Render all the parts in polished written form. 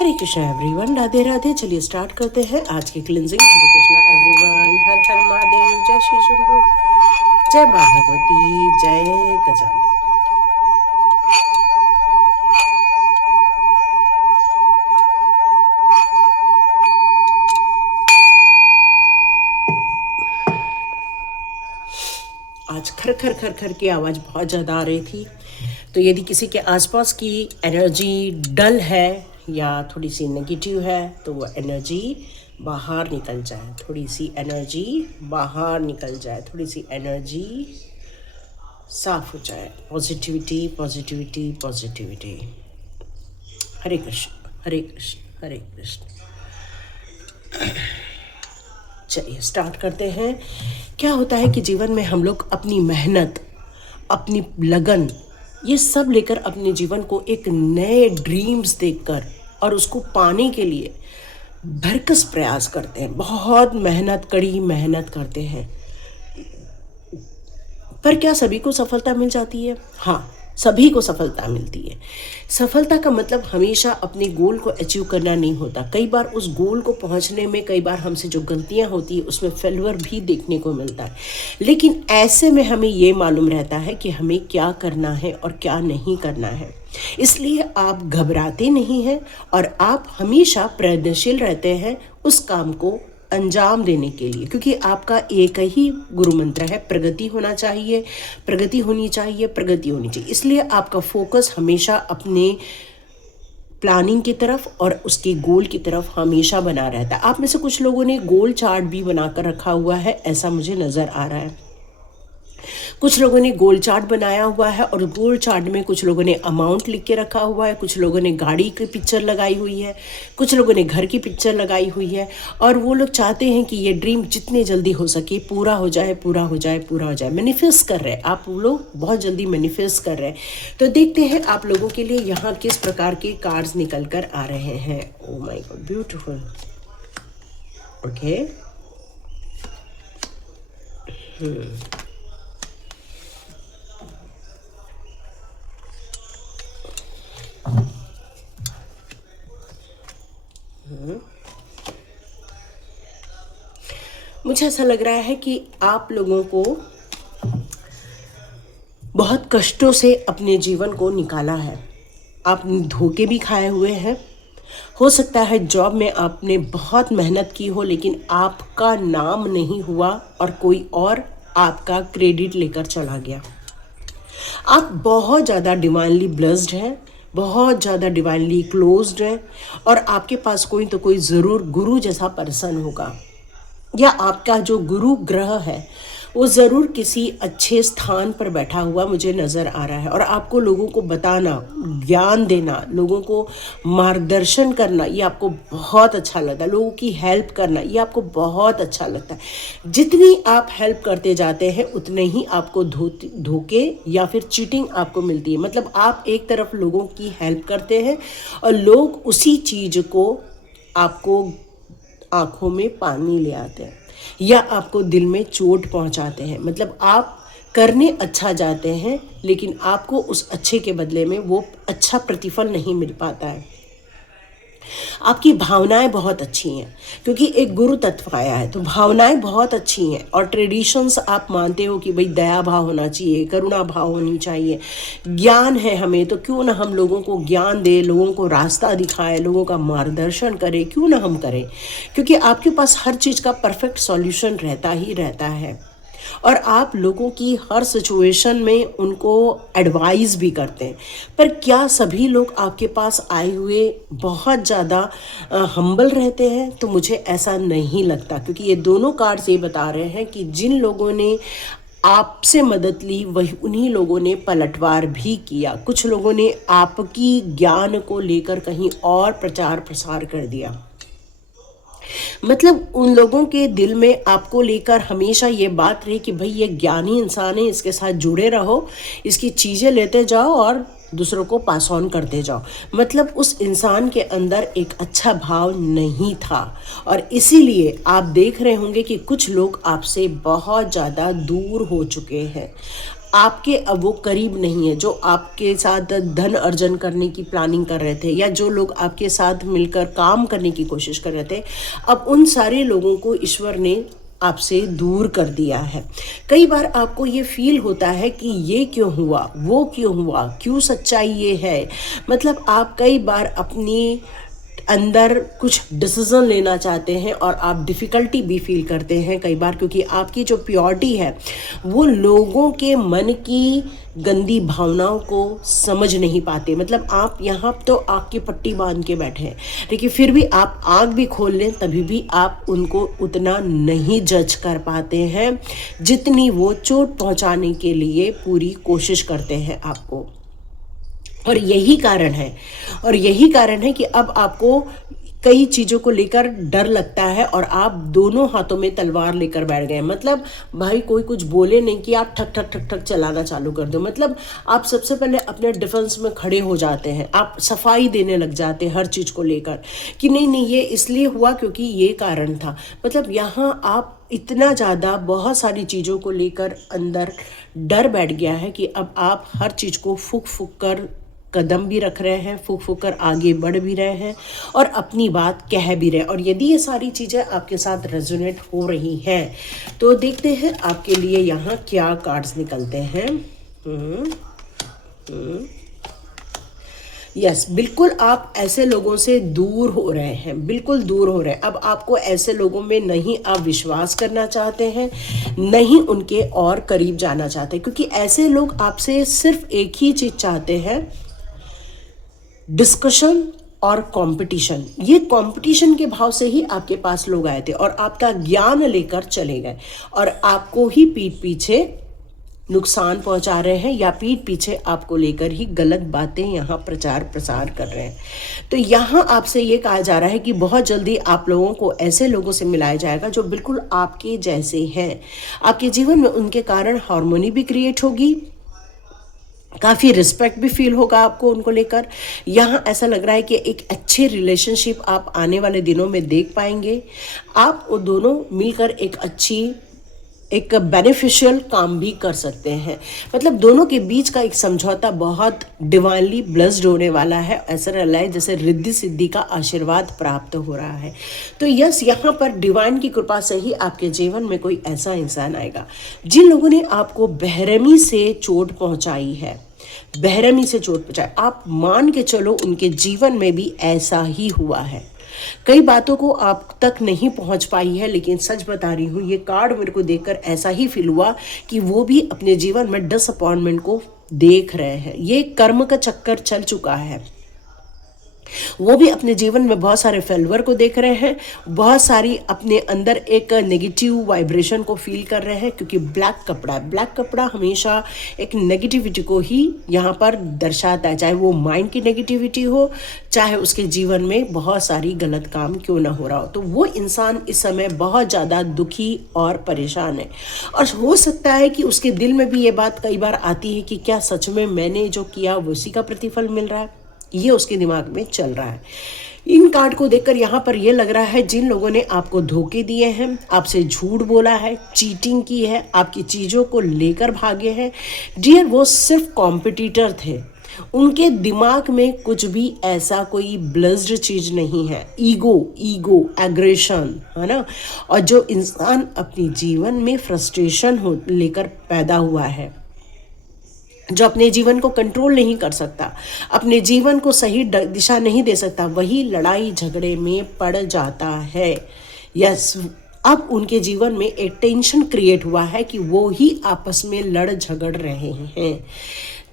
हरे Krishna everyone, Radhe Radhe. चलिए start करते हैं आज की क्लिनजिंग। हरे कृष्णा एवरीवन, हर हर महादेव, जय श्री शंभू, जय माँ भगवती, जय गजानन। आज खर खर खर खर की आवाज़ बहुत ज़्यादा आ रही थी, तो यदि किसी के आसपास की एनर्जी डल है या थोड़ी सी नेगेटिव है तो वो एनर्जी बाहर निकल जाए, थोड़ी सी एनर्जी बाहर निकल जाए, थोड़ी सी एनर्जी साफ हो जाए। Positivity positivity positivity. Hare Krishna Hare Krishna Hare Krishna. चलिए स्टार्ट करते हैं। क्या होता है कि जीवन में हम लोग अपनी मेहनत, अपनी लगन, ये सब लेकर अपने जीवन को एक नए ड्रीम्स देखकर और उसको पाने के लिए भरकस प्रयास करते हैं, बहुत मेहनत, कड़ी मेहनत करते हैं। पर क्या सभी को सफलता मिल जाती है? हाँ, सभी को सफलता मिलती है। सफलता का मतलब हमेशा अपने गोल को अचीव करना नहीं होता। कई बार उस गोल को पहुंचने में कई बार हमसे जो गलतियां होती है उसमें फेल्यूर भी देखने को मिलता है। लेकिन ऐसे में हमें ये मालूम रहता है कि हमें क्या करना है और क्या नहीं करना है। इसलिए आप घबराते नहीं हैं और आप हमेशा प्रयत्नशील रहते हैं उस काम को अंजाम देने के लिए, क्योंकि आपका एक ही गुरु मंत्र है, प्रगति होना चाहिए, प्रगति होनी चाहिए, प्रगति होनी चाहिए। इसलिए आपका फोकस हमेशा अपने प्लानिंग की तरफ और उसके गोल की तरफ हमेशा बना रहता है। आप में से कुछ लोगों ने गोल चार्ट भी बनाकर रखा हुआ है, ऐसा मुझे नज़र आ रहा है। कुछ लोगों ने गोल चार्ट बनाया हुआ है और गोल चार्ट में कुछ लोगों ने अमाउंट लिख के रखा हुआ है, कुछ लोगों ने गाड़ी की पिक्चर लगाई हुई है, कुछ लोगों ने घर की पिक्चर लगाई हुई है। और वो लोग चाहते हैं कि ये ड्रीम जितने जल्दी हो सके पूरा हो जाए, पूरा हो जाए, पूरा हो जाए। मैनिफेस्ट कर रहे हैं आप लोग, बहुत जल्दी मैनिफेस्ट कर रहे हैं। तो देखते हैं आप लोगों के लिए यहाँ किस प्रकार के कार्ड्स निकल कर आ रहे हैं। Oh my God, beautiful. Okay, मुझे ऐसा लग रहा है कि आप लोगों को बहुत कष्टों से अपने जीवन को निकाला है। आप धोखे भी खाए हुए हैं। हो सकता है जॉब में आपने बहुत मेहनत की हो लेकिन आपका नाम नहीं हुआ और कोई और आपका क्रेडिट लेकर चला गया। आप बहुत ज़्यादा डिवाइनली ब्लेस्ड हैं, बहुत ज़्यादा डिवाइनली क्लोज्ड हैं और आपके पास कोई तो कोई ज़रूर गुरु जैसा पर्सन होगा, या आपका जो गुरु ग्रह है वो ज़रूर किसी अच्छे स्थान पर बैठा हुआ मुझे नज़र आ रहा है। और आपको लोगों को बताना, ज्ञान देना, लोगों को मार्गदर्शन करना, ये आपको बहुत अच्छा लगता है। लोगों की हेल्प करना, ये आपको बहुत अच्छा लगता है। जितनी आप हेल्प करते जाते हैं उतने ही आपको धोखे या फिर चीटिंग आपको मिलती है। मतलब आप एक तरफ लोगों की हेल्प करते हैं और लोग उसी चीज़ को आपको आंखों में पानी ले आते हैं या आपको दिल में चोट पहुंचाते हैं। मतलब आप करने अच्छा जाते हैं लेकिन आपको उस अच्छे के बदले में वो अच्छा प्रतिफल नहीं मिल पाता है। आपकी भावनाएं बहुत अच्छी हैं क्योंकि एक गुरु तत्व आया है, तो भावनाएं बहुत अच्छी हैं। और ट्रेडिशंस आप मानते हो कि भाई दया भाव होना चाहिए, करुणा भाव होनी चाहिए, ज्ञान है हमें, तो क्यों ना हम लोगों को ज्ञान दे, लोगों को रास्ता दिखाए, लोगों का मार्गदर्शन करें, क्यों ना हम करें। क्योंकि आपके पास हर चीज़ का परफेक्ट सॉल्यूशन रहता ही रहता है और आप लोगों की हर सिचुएशन में उनको एडवाइस भी करते हैं। पर क्या सभी लोग आपके पास आए हुए बहुत ज़्यादा हम्बल रहते हैं? तो मुझे ऐसा नहीं लगता, क्योंकि ये दोनों कार्ड्स ये बता रहे हैं कि जिन लोगों ने आपसे मदद ली वही उन्हीं लोगों ने पलटवार भी किया। कुछ लोगों ने आपकी ज्ञान को लेकर कहीं और प्रचार प्रसार कर दिया। मतलब उन लोगों के दिल में आपको लेकर हमेशा ये बात रही कि भाई ये ज्ञानी इंसान है, इसके साथ जुड़े रहो, इसकी चीज़ें लेते जाओ और दूसरों को पास ऑन करते जाओ। मतलब उस इंसान के अंदर एक अच्छा भाव नहीं था और इसीलिए आप देख रहे होंगे कि कुछ लोग आपसे बहुत ज़्यादा दूर हो चुके हैं। आपके अब वो करीब नहीं है, जो आपके साथ धन अर्जन करने की प्लानिंग कर रहे थे या जो लोग आपके साथ मिलकर काम करने की कोशिश कर रहे थे, अब उन सारे लोगों को ईश्वर ने आपसे दूर कर दिया है। कई बार आपको ये फील होता है कि ये क्यों हुआ, वो क्यों हुआ, क्यों सच्चाई ये है। मतलब आप कई बार अपनी अंदर कुछ डिसीजन लेना चाहते हैं और आप डिफ़िकल्टी भी फील करते हैं कई बार, क्योंकि आपकी जो प्योरिटी है वो लोगों के मन की गंदी भावनाओं को समझ नहीं पाते। मतलब आप यहाँ तो आग की पट्टी बांध के बैठे हैं, लेकिन फिर भी आप आग भी खोल लें तभी भी आप उनको उतना नहीं जज कर पाते हैं जितनी वो चोट पहुँचाने के लिए पूरी कोशिश करते हैं आपको। और यही कारण है कि अब आपको कई चीज़ों को लेकर डर लगता है और आप दोनों हाथों में तलवार लेकर बैठ गए। मतलब भाई कोई कुछ बोले नहीं कि आप ठक ठक ठक ठक चलाना चालू कर दो। मतलब आप सबसे पहले अपने डिफेंस में खड़े हो जाते हैं, आप सफाई देने लग जाते हैं हर चीज़ को लेकर कि नहीं नहीं ये इसलिए हुआ क्योंकि ये कारण था। मतलब यहाँ आप इतना ज़्यादा बहुत सारी चीज़ों को लेकर अंदर डर बैठ गया है कि अब आप हर चीज़ को फूक फूक कर कदम भी रख रहे हैं, फूक फूक कर आगे बढ़ भी रहे हैं और अपनी बात कह भी रहे हैं। और यदि ये सारी चीज़ें आपके साथ रेजोनेट हो रही हैं तो देखते हैं आपके लिए यहाँ क्या कार्ड्स निकलते हैं। यस, बिल्कुल आप ऐसे लोगों से दूर हो रहे हैं, बिल्कुल दूर हो रहे हैं। अब आपको ऐसे लोगों में नहीं आप विश्वास करना चाहते हैं, नहीं उनके और करीब जाना चाहते, क्योंकि ऐसे लोग आपसे सिर्फ एक ही चीज़ चाहते हैं, डिस्कशन और कंपटीशन। ये कंपटीशन के भाव से ही आपके पास लोग आए थे और आपका ज्ञान लेकर चले गए और आपको ही पीठ पीछे नुकसान पहुंचा रहे हैं या पीठ पीछे आपको लेकर ही गलत बातें यहाँ प्रचार प्रसार कर रहे हैं। तो यहाँ आपसे ये कहा जा रहा है कि बहुत जल्दी आप लोगों को ऐसे लोगों से मिलाया जाएगा जो बिल्कुल आपके जैसे हैं। आपके जीवन में उनके कारण हार्मोनी भी क्रिएट होगी, काफ़ी रिस्पेक्ट भी फील होगा आपको उनको लेकर। यहाँ ऐसा लग रहा है कि एक अच्छे रिलेशनशिप आप आने वाले दिनों में देख पाएंगे। आप वो दोनों मिलकर एक बेनिफिशियल काम भी कर सकते हैं। मतलब दोनों के बीच का एक समझौता बहुत डिवाइनली ब्लेस्ड होने वाला है। ऐसा लग रहा है जैसे रिद्धि सिद्धि का आशीर्वाद प्राप्त हो रहा है। तो यस, यहाँ पर डिवाइन की कृपा से ही आपके जीवन में कोई ऐसा इंसान आएगा। जिन लोगों ने आपको बेरहमी से चोट पहुँचाई है, बेरहमी से चोट पहुँचाई, आप मान के चलो उनके जीवन में भी ऐसा ही हुआ है। कई बातों को आप तक नहीं पहुंच पाई है, लेकिन सच बता रही हूँ ये कार्ड मेरे को देखकर ऐसा ही फील हुआ कि वो भी अपने जीवन में डिसअपॉइंटमेंट को देख रहे हैं। ये कर्म का चक्कर चल चुका है, वो भी अपने जीवन में बहुत सारे फेल्यूर को देख रहे हैं, बहुत सारी अपने अंदर एक नेगेटिव वाइब्रेशन को फील कर रहे हैं, क्योंकि ब्लैक कपड़ा हमेशा एक नेगेटिविटी को ही यहाँ पर दर्शाता है, चाहे वो माइंड की नेगेटिविटी हो, चाहे उसके जीवन में बहुत सारी गलत काम क्यों ना हो रहा हो। तो वो इंसान इस समय बहुत ज़्यादा दुखी और परेशान है और हो सकता है कि उसके दिल में भी ये बात कई बार आती है कि क्या सच में मैंने जो किया उसी का प्रतिफल मिल रहा है, ये उसके दिमाग में चल रहा है। इन कार्ड को देखकर यहाँ पर ये लग रहा है जिन लोगों ने आपको धोखे दिए हैं, आपसे झूठ बोला है, चीटिंग की है, आपकी चीज़ों को लेकर भागे हैं, डियर वो सिर्फ कॉम्पिटिटर थे। उनके दिमाग में कुछ भी ऐसा कोई ब्लेस्ड चीज़ नहीं है। ईगो एग्रेशन है ना। और जो इंसान अपने जीवन में फ्रस्ट्रेशन हो लेकर पैदा हुआ है, जो अपने जीवन को कंट्रोल नहीं कर सकता, अपने जीवन को सही दिशा नहीं दे सकता, वही लड़ाई झगड़े में पड़ जाता है। यस, अब उनके जीवन में एक टेंशन क्रिएट हुआ है कि वो ही आपस में लड़ झगड़ रहे हैं।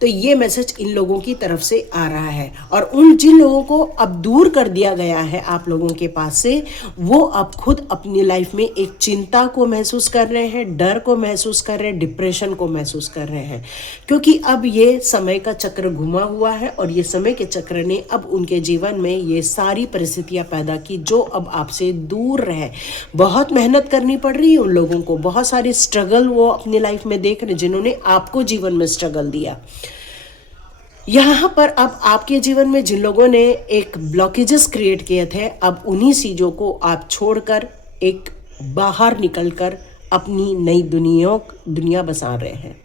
तो ये मैसेज इन लोगों की तरफ से आ रहा है और उन जिन लोगों को अब दूर कर दिया गया है आप लोगों के पास से, वो अब खुद अपनी लाइफ में एक चिंता को महसूस कर रहे हैं, डर को महसूस कर रहे हैं, डिप्रेशन को महसूस कर रहे हैं, क्योंकि अब ये समय का चक्र घुमा हुआ है और ये समय के चक्र ने अब उनके जीवन में ये सारी परिस्थितियां पैदा की जो अब आपसे दूर रहे। बहुत मेहनत करनी पड़ रही है उन लोगों को, बहुत सारी स्ट्रगल वो अपनी लाइफ में देख रहे जिन्होंने आपको जीवन में स्ट्रगल दिया। यहाँ पर अब आपके जीवन में जिन लोगों ने एक ब्लॉकेजेस क्रिएट किए थे, अब उन्हीं चीज़ों को आप छोड़कर एक बाहर निकलकर अपनी नई दुनिया बसा रहे हैं।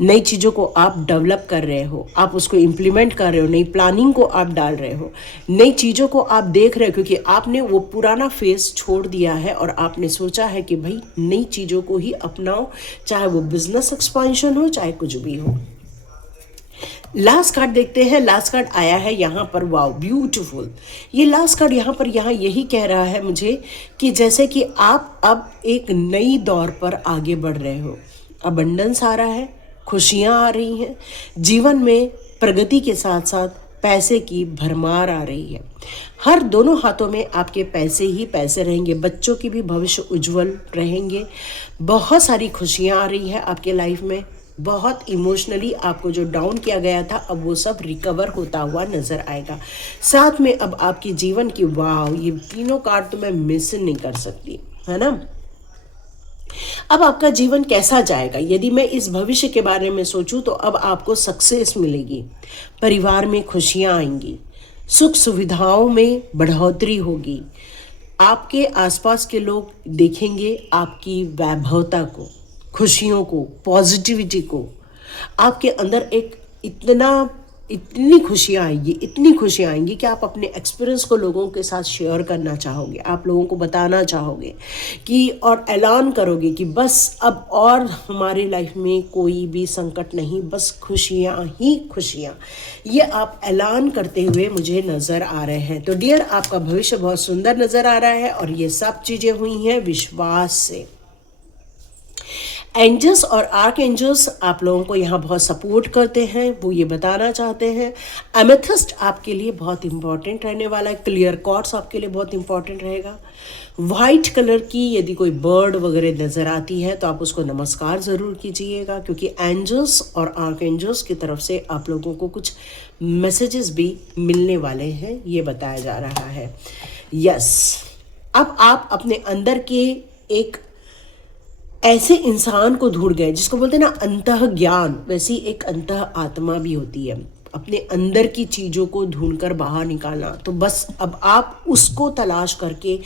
नई चीज़ों को आप डेवलप कर रहे हो, आप उसको इम्प्लीमेंट कर रहे हो, नई प्लानिंग को आप डाल रहे हो, नई चीज़ों को आप देख रहे हो, क्योंकि आपने वो पुराना फेस छोड़ दिया है और आपने सोचा है कि भाई नई चीज़ों को ही अपनाओ, चाहे वो बिजनेस एक्सपेंशन हो, चाहे कुछ भी हो। लास्ट कार्ड देखते हैं। लास्ट कार्ड आया है यहाँ पर, वाओ ब्यूटीफुल। ये लास्ट कार्ड यहाँ पर यही कह रहा है मुझे कि जैसे कि आप अब एक नई दौर पर आगे बढ़ रहे हो, अबंडेंस आ रहा है, खुशियाँ आ रही हैं, जीवन में प्रगति के साथ साथ पैसे की भरमार आ रही है। हर दोनों हाथों में आपके पैसे ही पैसे रहेंगे, बच्चों की भी भविष्य उज्जवल रहेंगे, बहुत सारी खुशियाँ आ रही है आपके लाइफ में। बहुत इमोशनली आपको जो डाउन किया गया था, अब वो सब रिकवर होता हुआ नजर आएगा। साथ में अब आपके जीवन की, वाह, ये तीनों कार्ड तो मैं मिस नहीं कर सकती, है ना। अब आपका जीवन कैसा जाएगा, यदि मैं इस भविष्य के बारे में सोचूं तो अब आपको सक्सेस मिलेगी, परिवार में खुशियां आएंगी, सुख सुविधाओं में बढ़ोतरी होगी, आपके आसपास के लोग देखेंगे आपकी वैभवता को, खुशियों को, पॉजिटिविटी को। आपके अंदर एक इतनी खुशियाँ आएंगी, इतनी खुशियाँ आएंगी कि आप अपने एक्सपीरियंस को लोगों के साथ शेयर करना चाहोगे, आप लोगों को बताना चाहोगे कि, और ऐलान करोगे कि बस अब और हमारी लाइफ में कोई भी संकट नहीं, बस खुशियाँ ही खुशियाँ। ये आप ऐलान करते हुए मुझे नज़र आ रहे हैं। तो डियर, आपका भविष्य बहुत सुंदर नज़र आ रहा है और ये सब चीज़ें हुई हैं विश्वास से। एंजल्स और आर्क एंजल्स आप लोगों को यहाँ बहुत सपोर्ट करते हैं, वो ये बताना चाहते हैं। एमेथिस्ट आपके लिए बहुत इंपॉर्टेंट रहने वाला है, क्लियर क्वार्ट्ज आपके लिए बहुत इंपॉर्टेंट रहेगा। वाइट कलर की यदि कोई बर्ड वगैरह नज़र आती है तो आप उसको नमस्कार ज़रूर कीजिएगा, क्योंकि एंजल्स और आर्क एंजल्स की तरफ से आप लोगों को कुछ मैसेजेस भी मिलने वाले हैं, ये बताया जा रहा है। यस, अब आप अपने अंदर के एक ऐसे इंसान को ढूंढ गए जिसको बोलते हैं ना अंतः ज्ञान, वैसी एक अंतः आत्मा भी होती है, अपने अंदर की चीज़ों को ढूंढकर बाहर निकालना। तो बस अब आप उसको तलाश करके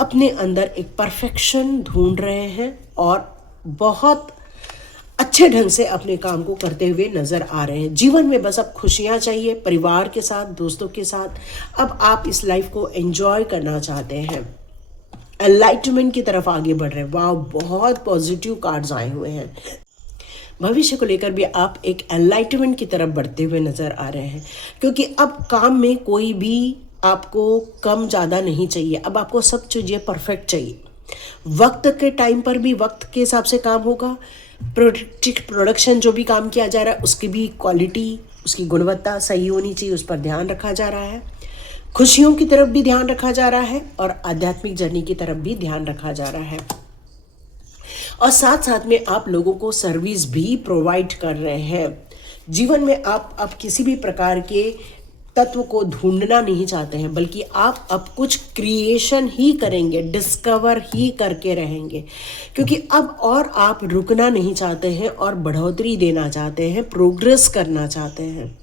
अपने अंदर एक परफेक्शन ढूंढ रहे हैं और बहुत अच्छे ढंग से अपने काम को करते हुए नज़र आ रहे हैं। जीवन में बस अब खुशियाँ चाहिए, परिवार के साथ, दोस्तों के साथ। अब आप इस लाइफ को एंजॉय करना चाहते हैं, एनलाइटमेंट की तरफ आगे बढ़ रहे हैं। वाह, बहुत पॉजिटिव कार्ड्स आए हुए हैं। भविष्य को लेकर भी आप एक एनलाइटमेंट की तरफ बढ़ते हुए नज़र आ रहे हैं, क्योंकि अब काम में कोई भी आपको कम ज़्यादा नहीं चाहिए, अब आपको सब चीज़ें परफेक्ट चाहिए। वक्त के टाइम पर भी वक्त के हिसाब से काम होगा। प्रोडक्शन जो भी काम किया जा रहा है उसकी भी क्वालिटी, उसकी गुणवत्ता सही होनी चाहिए, उस पर ध्यान रखा जा रहा है। खुशियों की तरफ भी ध्यान रखा जा रहा है और आध्यात्मिक जर्नी की तरफ भी ध्यान रखा जा रहा है। और साथ साथ में आप लोगों को सर्विस भी प्रोवाइड कर रहे हैं। जीवन में आप किसी भी प्रकार के तत्व को ढूंढना नहीं चाहते हैं, बल्कि आप अब कुछ क्रिएशन ही करेंगे, डिस्कवर ही करके रहेंगे, क्योंकि अब और आप रुकना नहीं चाहते हैं और बढ़ोतरी देना चाहते हैं, प्रोग्रेस करना चाहते हैं।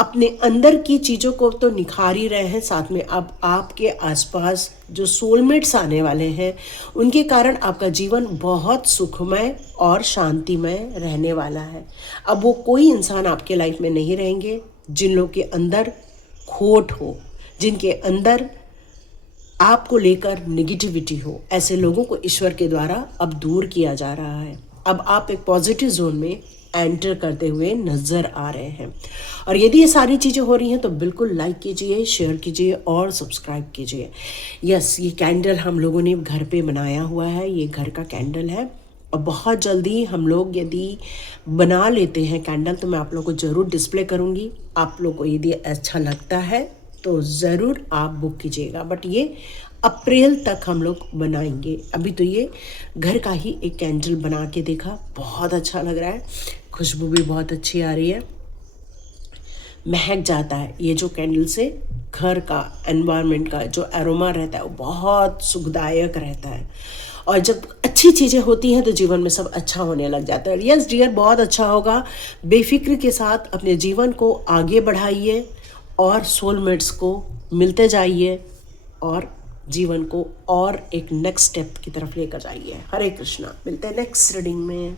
अपने अंदर की चीज़ों को तो निखार ही रहे हैं, साथ में अब आपके आसपास जो सोलमेट्स आने वाले हैं उनके कारण आपका जीवन बहुत सुखमय और शांतिमय रहने वाला है। अब वो कोई इंसान आपके लाइफ में नहीं रहेंगे जिन लोगों के अंदर खोट हो, जिनके अंदर आपको लेकर नेगेटिविटी हो। ऐसे लोगों को ईश्वर के द्वारा अब दूर किया जा रहा है। अब आप एक पॉजिटिव जोन में एंटर करते हुए नज़र आ रहे हैं। और यदि ये सारी चीज़ें हो रही हैं तो बिल्कुल लाइक कीजिए, शेयर कीजिए और सब्सक्राइब कीजिए। यस, ये कैंडल हम लोगों ने घर पे बनाया हुआ है, ये घर का कैंडल है और बहुत जल्दी हम लोग यदि बना लेते हैं कैंडल तो मैं आप लोगों को ज़रूर डिस्प्ले करूँगी। आप लोग को यदि अच्छा लगता है तो ज़रूर आप बुक कीजिएगा, बट ये अप्रैल तक हम लोग बनाएंगे। अभी तो ये घर का ही एक कैंडल बना के देखा, बहुत अच्छा लग रहा है, खुशबू भी बहुत अच्छी आ रही है, महक जाता है। ये जो कैंडल से घर का एनवायरनमेंट का जो एरोमा रहता है वो बहुत सुखदायक रहता है। और जब अच्छी चीज़ें होती हैं तो जीवन में सब अच्छा होने लग जाता है। यस डियर, बहुत अच्छा होगा। बेफिक्र के साथ अपने जीवन को आगे बढ़ाइए और सोलमेट्स को मिलते जाइए और जीवन को और एक नेक्स्ट स्टेप की तरफ लेकर जाइए। हरे कृष्णा। मिलते हैं नेक्स्ट रीडिंग में।